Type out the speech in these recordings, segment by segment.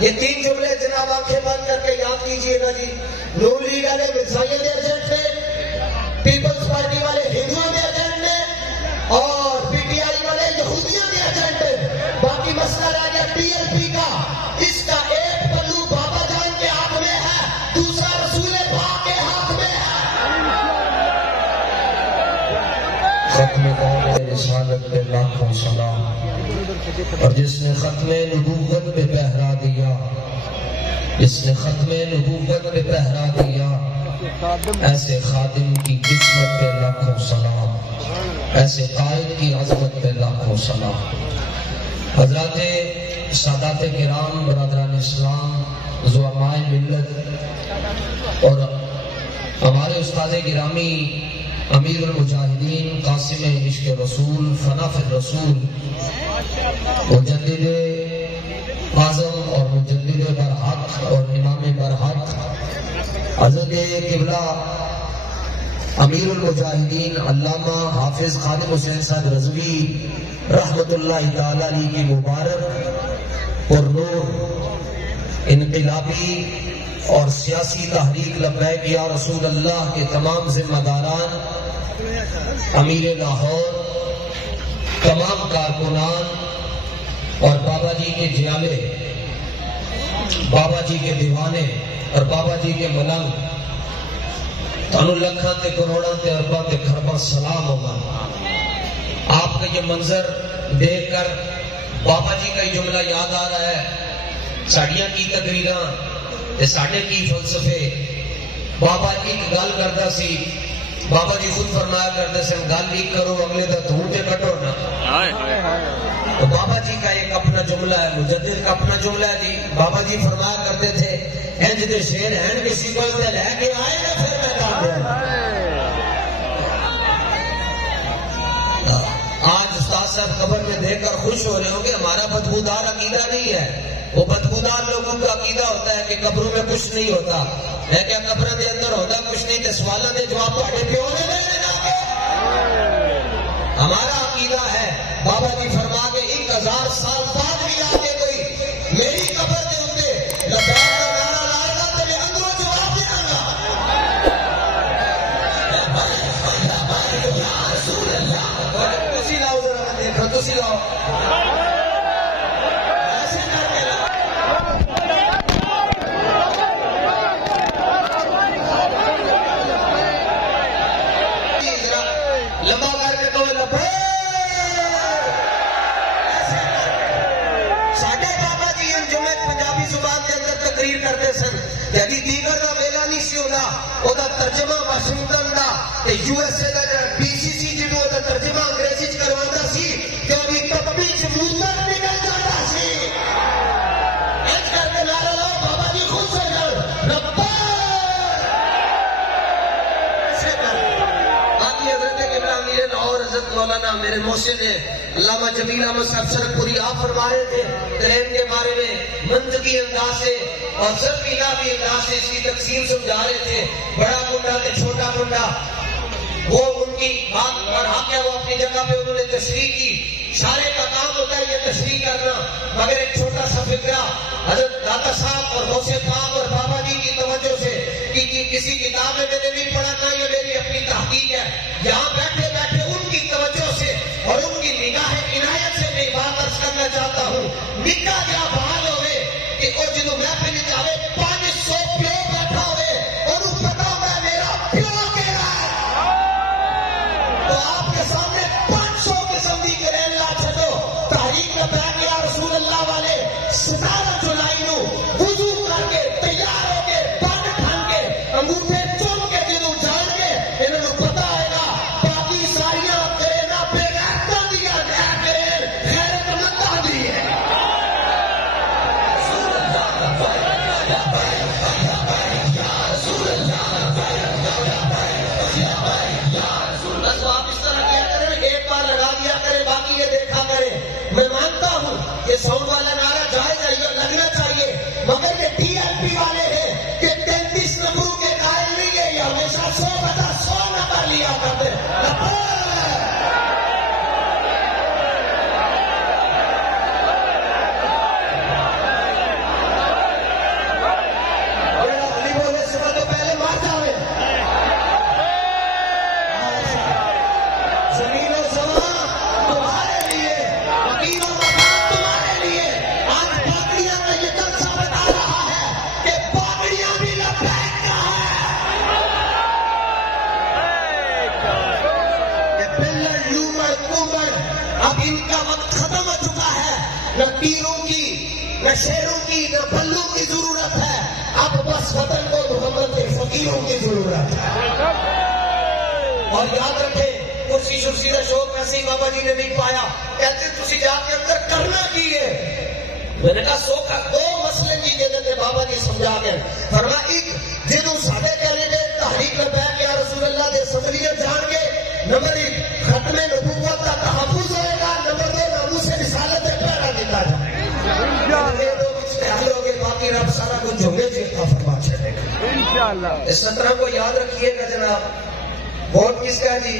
یہ 3 جملے جناب آنکھیں بند کر کے یاد کیجئے گا جی. نون لیگ والے مرزائیوں کے ایجنٹ تھے، پیپلز پارٹی والے ہندوؤں کے ایجنٹ نے، اور پی ٹی آئی والے یہودیوں کے ایجنٹ ہیں. باقی مسئلہ رہ گیا ٹی ایل پی کا. اس کا ایک پلو بابا جان کے ہاتھ میں ہے، دوسرا رسول پاک کے ہاتھ میں ہے. ختم قول رسالت پہ لاکھوں سلام، اور جس نے ختم نبوت پہ پہرا دیا، جس نے ختم نبوت پہ پہرا دیا، ایسے خادم کی قسمت پہ لاکھوں سلام، ایسے قائد کی عظمت پہ لاکھوں سلام. حضرات سادات کرام، برادران اسلام، زعمائے ملت، اور ہمارے استاد گرامی امیر المجاہدین قاسم عشق رسول فناف الرسول مجدد اعظم اور مجدد برحق اور امام برحق حضرت قبلہ امیر المجاہدین علامہ حافظ خادم حسین صاحب رضوی رحمت اللہ تعالی علیہ کی مبارک اور نور انقلابی اور سیاسی تحریک لبیک یا رسول اللہ کے تمام ذمہ داران، امیر لاہور، تمام کارکنان اور بابا جی کے جیالے، بابا جی کے دیوانے اور بابا جی کے ملنگ، تانوں لکھاں تے کروڑاں تے ارباں تے خرباں سلام ہوگا. آپ کا یہ منظر دیکھ کر بابا جی کا یہ جملہ یاد آ رہا ہے، ساڑیاں کی تقریراں تے ساڑھے کی فلسفے. بابا ایک گل کرتا سی، بابا جی خود فرمایا کرتے سے گل نہیں کرو اگلے دا دھوڑ تے کٹو نا. تو بابا جی کا ایک اپنا جملہ ہے، مجدد کا اپنا جملہ ہے جی. بابا جی فرمایا کرتے تھے انج دے شیر ہیں کسی کو تے لے کے آئے نا پھر میں کہا دوں. آج استاد صاحب قبر میں دیکھ کر خوش ہو رہے ہوں کہ ہمارا بدبودار عقیدہ نہیں ہے. وہ بدبودار لوگوں کا عقیدہ ہوتا ہے کہ قبروں میں کچھ نہیں ہوتا ہے. کیا قبر کے اندر ہوتا کچھ نہیں تے سوالوں کے جواب تھوڑے پیو نے دینا کے. ہمارا عقیدہ ہے بابا جی فرما کے 1000 سال بعد بھی آ کے کوئی میری قبر کے اوپر لبیک کا نعرہ لائے گا تو میں اندروں جواب دیا گا. تسی لاؤ ذرا دیکھو، تسی لاؤ لمبا کر کے تو ساڈے بابا جی ان جمعے پنجابی زبان کے اندر تقریر کرتے سن. جدی دیگر کا ویلا نہیں سی ہوتا، وہ ترجمہ واشنگٹن کا یو ایس اے کا بی سی سی جی وہ ترجمہ انگریزی کرواتا سی کہ ابھی پپی چموسر نکل جاتا سی. ایج کر کے نعرہ لاؤ بابا جی خود سے جاؤ ربا. باقی حضرت قبلہ امیر لاہور حضرت مولانا میرے محسن علامہ جمیل احمد صاحب سرپوری آپ فرما رہے تھے ٹرین کے بارے میں منطقی انداز سے اور ضربی نافی انداز سے اس کی تقسیم سمجھا رہے تھے. بڑا کنڈا تے چھوٹا کنڈا، وہ ان کی بات پر حق ہے، وہ اپنی جگہ پہ انہوں نے تشریح کی. سارے کا کام ہوتا ہے یہ تشریح کرنا، مگر ایک چھوٹا سا فکرہ حضرت داتا صاحب اور غوث پاک اور بابا جی کی توجہ سے کہ کسی کتاب میں میں نے نہیں پڑھا تھا، یہ میری اپنی تحقیق ہے. یہاں بیٹھے بیٹھے ان کی توجہ سے اور ان کی نگاہ عنایت سے میں بات عرض کرنا چاہتا ہوں. نکاح کیا بحال ہوئے کہ وہ جنہوں محفل جاوے 500 پیو بیٹھا ہوئے اور اس پتا ہوتا ہے میرا پیو کہہ رہا ہے. تو آپ کے سامنے 500 قسم کی گریل لا چھڑو. تحریک کا بیان یا رسول اللہ والے 17 جولائی نو وضو کر کے تیار ہو کے پن ٹھن کے انگوٹھے چوم کے جنہوں جان کے انہوں نے پتا ہوئے گا باقی ساریاں کرینا بے غیرتوں دیا گیا کرے غیرت مندہ دی ہے. میں مانتا ہوں کہ ساؤنڈ والا نعرہ جائز ہے، یہ لگنا چاہیے، مگر یہ ٹی ایل پی والے ہیں کہ 33 نمبروں کے قائل نہیں ہے، یہ ہمیشہ 100/100 نمبر لیا کرتے ہیں. شیروں کی نہ پلوں کی ضرورت ہے، اب بس وطن کو محمد کے فقیروں کی ضرورت ہے۔ اور یاد رکھیں کرسی شرسی کا شوق ویسے ہی بابا جی نے نہیں پایا، کہتے تسی جا کے اندر کرنا کی ہے؟ میں نے کہا سوکھا دو مسئلے کی جگہ تے بابا جی سمجھا گئے، فرمایا ایک جنہوں سارے کینڈیڈیٹ تحریک لبیک یا رسول اللہ دے صدریت جان گے، نمبر ایک ختم نبوت کا تحفظ ہوئے گا، نمبر دو ناموس رسالت سے پہرا دیتا جائے گا، حل ہو گئے، باقی رب سارا کچھ جھونگے جی کا فرما چھڑے گا انشاءاللہ۔ اس 17 کو یاد رکھیے گا جناب، ووٹ کس کا جی؟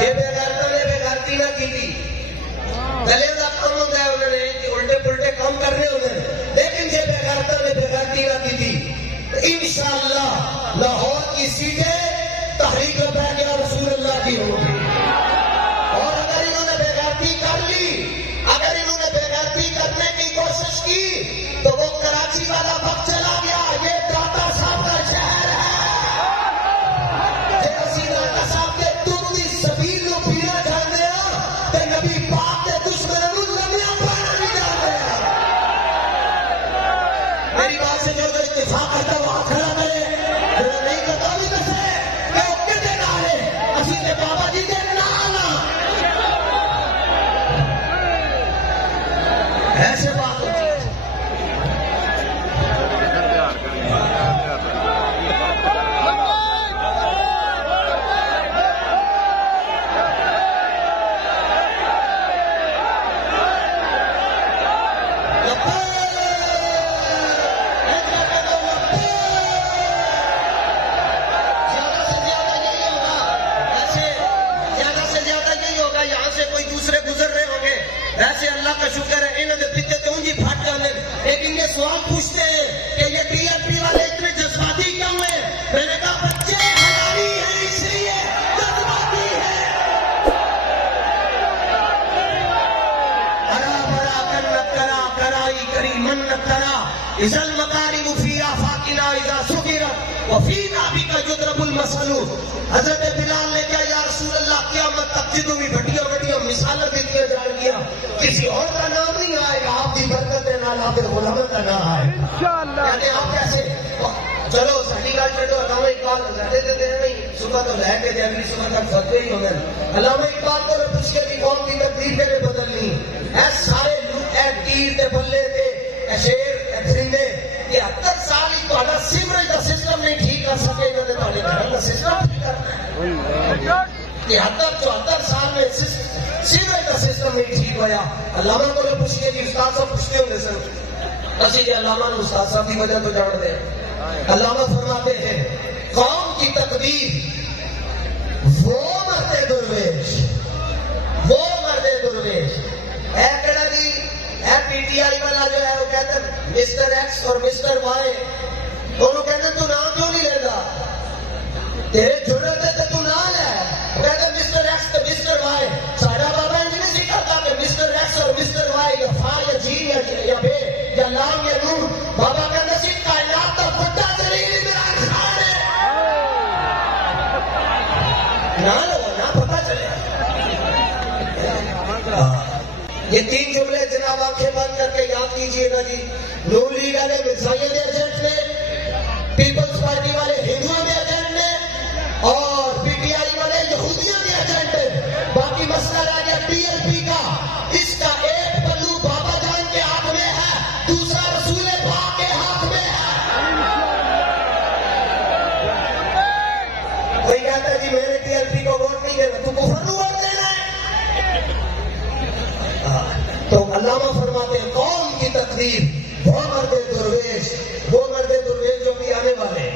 یہ بےغیرتا نے بےغیرتی نہ کی تھی، گلے کا کام ہوتا ہے انہوں نے الٹے پلٹے کام کرنے ہوتے ہیں، لیکن یہ بےغیرتا نے بےغیرتی نہ کی تھی۔ انشاءاللہ لاہور کی سیٹیں تحریک لبیک یا رسول اللہ کی ہوگی، اور اگر انہوں نے بےغیرتی کر لی، اگر انہوں نے بےغیرتی کرنے کی کوشش کی تو وہ کراچی والا وقت چلا گیا، یہ داتا صاحب کا شہر ہے، ایسے بات ہوتی ہے۔ ایسے اللہ کا شکر ہے انہوں نے پیچھے تو انجی پھٹ جانے، لیکن یہ سوال پوچھتے ہیں کہ یہ ٹی ایل پی والے اتنے جذباتی کیوں ہیں؟ میں نے کہا بچے حلالی ہیں اس لیے جذباتی ہیں۔ کرا بڑا کنت کرا کرائی کری منت کرا ازل مکاری فی آفاقنا اذا سکرت وفینا بھی کا یضرب المثل۔ حضرت بلال نے کہا یا رسول اللہ قیامت تک جدوں بھی بڑیاں بڑیاں مثالیں دیتی جان گیا، کسی اور کا نام نہیں آئے گا، آپ کی برکت ہے نال آپ کے غلامت کا نام آئے انشاءاللہ۔ کہتے آپ کیسے چلو صحیح گل چھوڑو، علامہ اقبال زیادہ دیتے ہیں نہیں، صبح تو لے کے اگلی صبح تک فتوے ہی ہونے۔ علامہ اقبال کو نہ پوچھ کے بھی قوم کی تقدیر کے بدلنی، اے سارے اے تیر دے بلے تے اے شیر اے پرندے، 73 سال ہی تہاڈا سیوریج کا سسٹم نہیں ٹھیک کر سکے، انہوں نے تہاڈے گھر کا سسٹم ٹھیک کرنا ہے۔ 73-74 سال میں سیوریج کا سسٹم نہیں ٹھیک ہوا۔ علامہ کو پوچھ کے بھی استاد صاحب پوچھتے ہوں گے سر، اسی کے علامہ نے استاد صاحب کی وجہ تو جان دیں۔ علامہ فرماتے ہیں قوم کی تقدیر وہ مرد درویش، وہ مرد درویش اے کڑا جی، اے پی ٹی آئی والا جو ہے وہ کہتے ہیں مسٹر ایکس اور مسٹر وائی، انہوں کہتے ہیں تو نام کیوں نہیں لیتا، تیرے جرت ہے تو نام ہے، کہتے ہیں مسٹر ایکس تو مسٹر وائی، ساڑھا بابا انجی نہیں سی کرتا کہ مسٹر ایکس اور مسٹر وائی یا فا یا جی یا بے یا لام یا نور، بابا کہتے سی کائنات کا بڑا دلیل عمران خان ہے، نہ لگا نہ پتا چلے۔ یہ 3 جملے جناب آنکھیں بند کر کے یاد کیجئے گا جی۔ نون لیگ والے مرزائیوں کے ایجنٹ نے، پیپلز پارٹی والے ہندوؤں کے ایجنٹ نے، اور پی ٹی آئی والے یہودیوں کے ایجنٹ۔ باقی مسئلہ رہ گیا ٹی ایل پی کا، اس کا ایک پلو بابا جان کے ہاتھ میں ہے، دوسرا رسول پاک کے ہاتھ میں ہے۔ کوئی کہتا ہے جی میں نے ٹی ایل پی کو ووٹ نہیں دینا، تو کفر کو ووٹ دینا ہے۔ تو علامہ فرماتے ہیں قوم کی تقدیر وہ مرد درویش جو بھی آنے والے،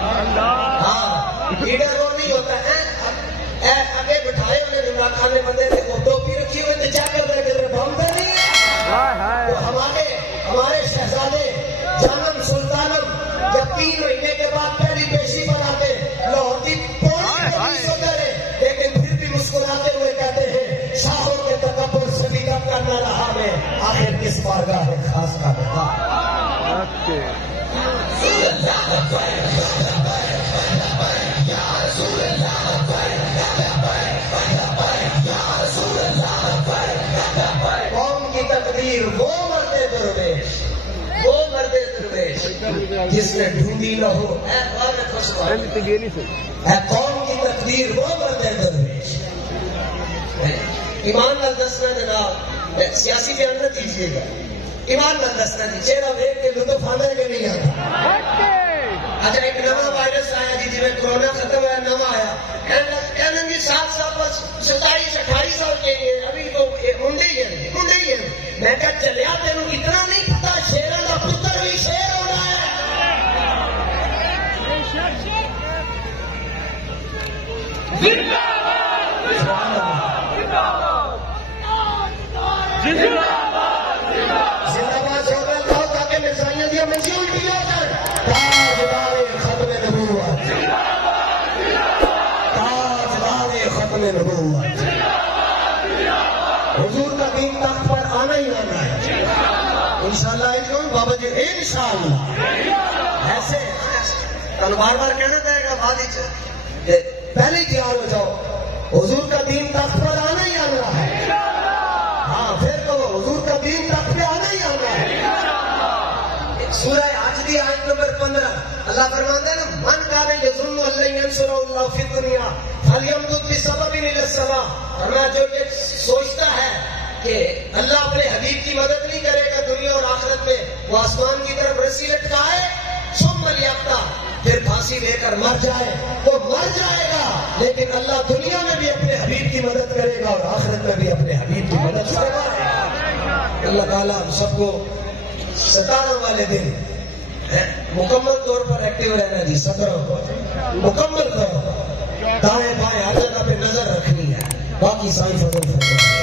ہاں لیڈر وہ نہیں ہوتا ہے آگے بٹھائے انہیں عمران خان نے بندے تھے، وہ ٹوپی رکھی ہوئے تھے، چیک کر کے بم تو نہیں ہے۔ تو ہمارے شہزادے جانم سلطانم جب 3 مہینے کے بعد پہلی پیشی پر آتے لاہور کی پولیس ہوتا ہے، لیکن پھر بھی مسکراتے ہوئے کہتے ہیں شاہوں کے تکبر سے بھی کم کرنا رہا میں آخر کس بارگاہ ہے خاص کا بتا۔ قوم کی تقدیر وہ جس نے ڈھونڈی نہ ہو اے قوم کی تقدیر وہ مرد درویش. ایمان نال دسنا جناب، سیاسی بیان نہ دیجیے گا، ایمان نال دسنا جی چہرہ دیکھ کے لطف آنا ہے کہ نہیں آتا؟ اچھا ایک نواں وائرس آیا جی، جی کورونا ختم ہوا نواں آیا، کہنے گے 7 سال بس 27-28 سال کے لیے ابھی تو منڈے ہی ہیں. میں کہا چلیا تینوں اتنا نہیں پتا شیروں کا پتر بھی شیر ہونا ہے. زندہ شامل کہو تاکہ مرزائیاں دیا منجی الٹی ہو جائے. تاجدار ختم نبوت، تاجدار ختم نبوت، حضور کا دین تخت پر آنا ہی آنا ہے انشاءاللہ. بابا جی انشاءاللہ ایسے کل بار بار کہنا پڑے گا بعد ہی پہلے ہی تیار ہو جاؤ، حضور کا دین تخت پر آنا ہی آنا ہے. ہاں پھر تو حضور کا دین تخت پہ آنا ہی آنا ہے. سورہ حج دی آیت نمبر 15 اللہ فرماتا ہے نا، من کان یظن ان لن ینصرہ اللہ فی الدنیا فلیمدد بسبب الی السماء. فرمایا جو یہ سوچتا ہے کہ اللہ اپنے حبیب کی مدد نہیں کرے گا دنیا اور آخرت میں، وہ آسمان کی طرف رسی لٹکائے ثم لیقطع، پھر پھانسی لے کر مر جائے، وہ مر جائے گا لیکن اللہ دنیا میں بھی اپنے حبیب کی مدد کرے گا اور آخرت میں بھی اپنے حبیب کی مدد کرے گا. اللہ تعالیٰ ہم سب کو 17 والے دن مکمل طور پر ایکٹیو رہنا جی. 17 مکمل طور پر دائیں بائیں ہر جگہ پہ نظر رکھنی ہے. باقی سائیں فضل فرمائے.